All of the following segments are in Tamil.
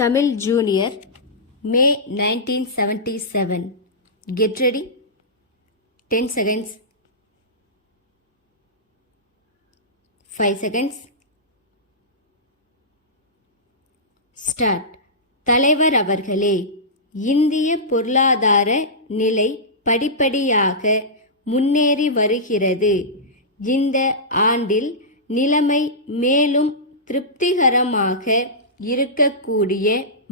Tamil Junior, May 1977. Get ready. 10 seconds. 5 seconds. Start. தலைவர் அவர்களே, இந்திய பொருளாதார நிலை படிப்படியாக முன்னேறி வருகிறது. இந்த ஆண்டில் நிலைமை மேலும் திருப்திகரமாக இருக்கக்கூடிய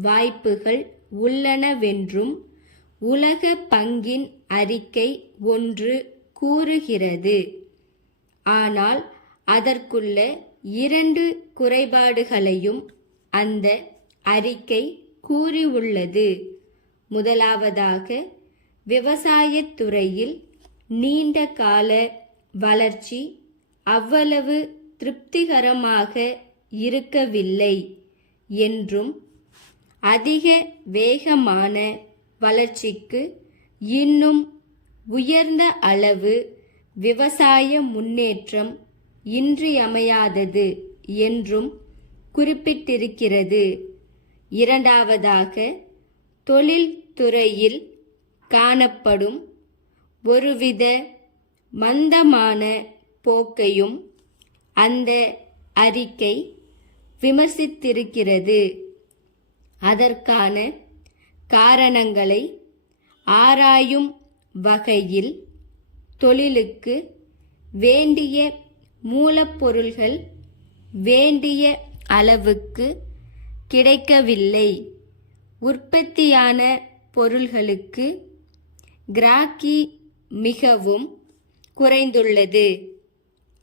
வாய்ப்புகள் உள்ளனவென்றும் உலக பங்கின் அறிக்கை ஒன்று கூறுகிறது. ஆனால் அதற்குள்ள 2 குறைபாடுகளையும் அந்த அறிக்கை கூறியுள்ளது. முதலாவதாக, விவசாயத் துறையில் நீண்ட கால வளர்ச்சி அவ்வளவு திருப்திகரமாக இருக்கவில்லை என்றும் அதிக வேகமான வளர்ச்சிக்கு இன்னும் உயர்ந்த அளவு விவசாய முன்னேற்றம் இன்றியமையாதது என்றும் குறிப்பிட்டிருக்கிறது. இரண்டாவதாக, தொழில்துறையில் காணப்படும் ஒருவித மந்தமான போக்கையும் அந்த அறிக்கை விமர்சித்திருக்கிறது. அதற்கான காரணங்களை ஆராயும் வகையில் தொழிலுக்கு வேண்டிய மூலப்பொருள்கள் வேண்டிய அளவுக்கு கிடைக்கவில்லை, உற்பத்தியான பொருள்களுக்கு கிராக்கி மிகவும் குறைந்துள்ளது,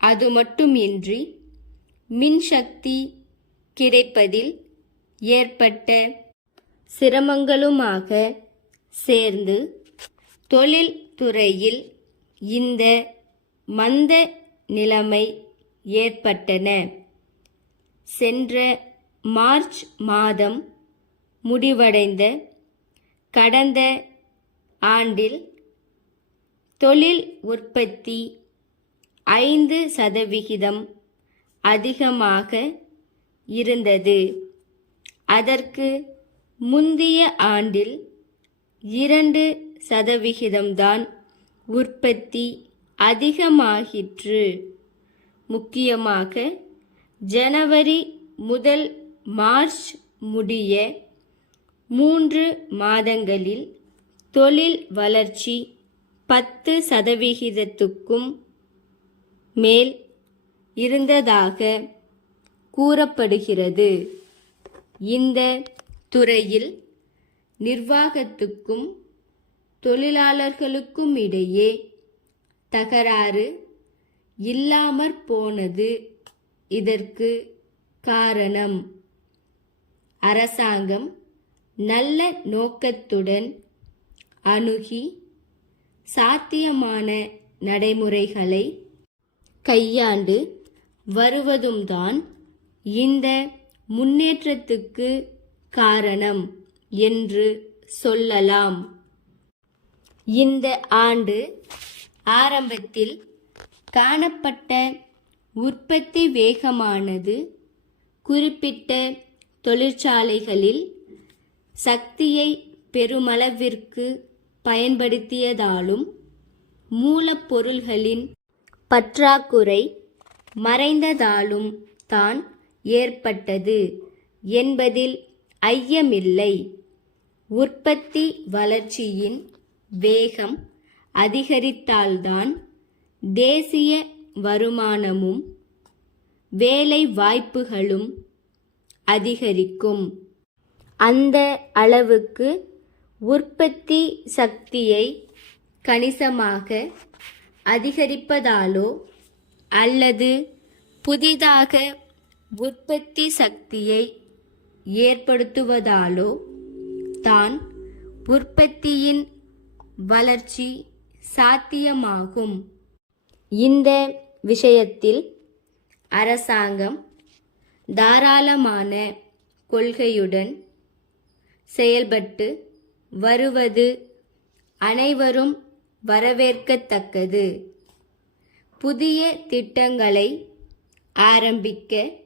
அது மட்டுமின்றி மின்சக்தி கிடைப்பதில் ஏற்பட்ட சிரமங்களுமாக சேர்ந்து தொழில்துறையில் இந்த மந்த நிலைமை ஏற்பட்டன. சென்ற மார்ச் மாதம் முடிவடைந்த கடந்த ஆண்டில் தொழில் உற்பத்தி 5% அதிகமாக இருந்தது. அதற்கு முந்தைய ஆண்டில் 2% தான் உற்பத்தி அதிகமாகிற்று. முக்கியமாக ஜனவரி முதல் மார்ச் முடிய 3 மாதங்களில் தொழில் வளர்ச்சி 10%க்கும் மேல் இருந்ததாக கூறப்படுகிறது. இந்த துறையில் நிர்வாகத்துக்கும் தொழிலாளர்களுக்கும் இடையே தகராறு இல்லாமற் போனது இதற்கு காரணம். அரசாங்கம் நல்ல நோக்கத்துடன் அணுகி சாத்தியமான நடைமுறைகளை கையாண்டு வருவதும்தான் இந்த முன்னேற்றத்துக்கு காரணம் என்று சொல்லலாம். இந்த ஆண்டு ஆரம்பத்தில் காணப்பட்ட உற்பத்தி வேகமானது குறிப்பிட்ட தொழிற்சாலைகளில் சக்தியை பெருமளவிற்கு பயன்படுத்தியதாலும் மூலப்பொருள்களின் பற்றாக்குறை மறைந்ததாலும் தான் ஏற்பட்டது என்பதில் ஐயமில்லை. உற்பத்தி வளர்ச்சியின் வேகம் அதிகரித்தால்தான் தேசிய வருமானமும் வேலை வாய்ப்புகளும் அதிகரிக்கும். அந்த அளவுக்கு உற்பத்தி சக்தியை கணிசமாக அதிகரிப்பதாலோ அல்லது புதிதாக உற்பத்தி சக்தியை ஏற்படுத்துவதாலோ தான் உற்பத்தியின் வளர்ச்சி சாத்தியமாகும். இந்த விஷயத்தில் அரசாங்கம் தாராளமான கொள்கையுடன் செயல்பட்டு வருவது அனைவரும் வரவேற்கத்தக்கது. புதிய திட்டங்களை ஆரம்பிக்க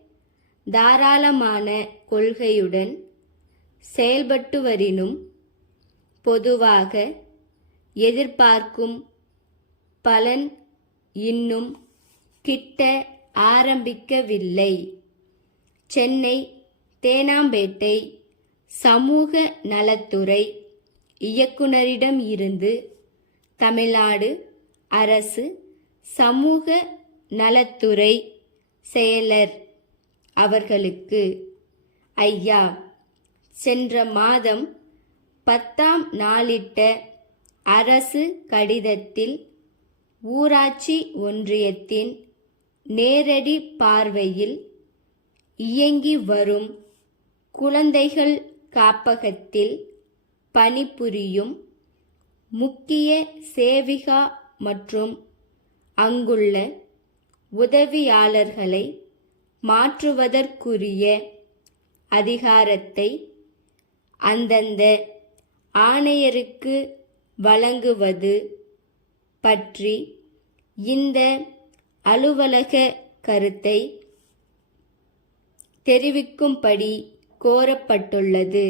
தாராளமான கொள்கையுடன் செயல்பட்டு வரினும் பொதுவாக எதிர்பார்க்கும் பலன் இன்னும் கிட்ட ஆரம்பிக்கவில்லை. சென்னை தேனாம்பேட்டை சமூக நலத்துறை இயக்குனரிடம் இருந்து தமிழ்நாடு அரசு சமூக நலத்துறை செயலர் அவர்களுக்கு, ஐயா, சென்ற மாதம் 10ஆம் நாளிட்ட அரசு கடிதத்தில் ஊராட்சி ஒன்றியத்தின் நேரடி பார்வையில் இயங்கி வரும் குழந்தைகள் காப்பகத்தில் பணிபுரியும் முக்கிய சேவிகா மற்றும் அங்குள்ள உதவியாளர்களை மாற்றுவதற்குரிய அதிகாரத்தை அந்தந்த ஆணையருக்கு வழங்குவது பற்றி இந்த அலுவலக கருத்தை தெரிவிக்கும்படி கோரப்பட்டுள்ளது.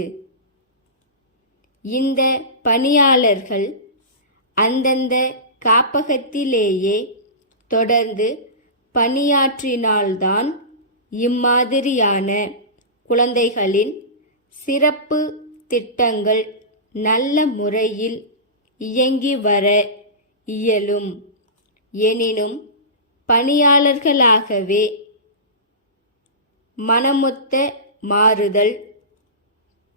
இந்த பணியாளர்கள் அந்தந்த காப்பகத்திலேயே தொடர்ந்து பணியாற்றினால்தான் இம்மாதிரியான குழந்தைகளின் சிறப்பு திட்டங்கள் நல்ல முறையில் இயங்கி வர இயலும். எனினும் பணியாளர்களாகவே மனமொத்த மாறுதல்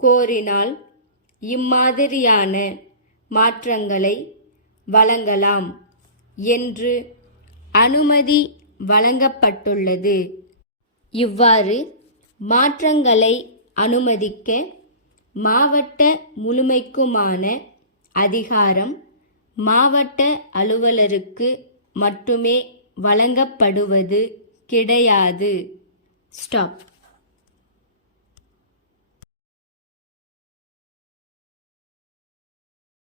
கோரினால் இம்மாதிரியான மாற்றங்களை வழங்கலாம் என்று அனுமதி வழங்கப்பட்டுள்ளது. இவ்வாறு மாற்றங்களை அனுமதிக்க மாவட்ட முழுமைக்குமான அதிகாரம் மாவட்ட அலுவலருக்கு மட்டுமே வழங்கப்படுவது கிடையாது. ஸ்டாப்.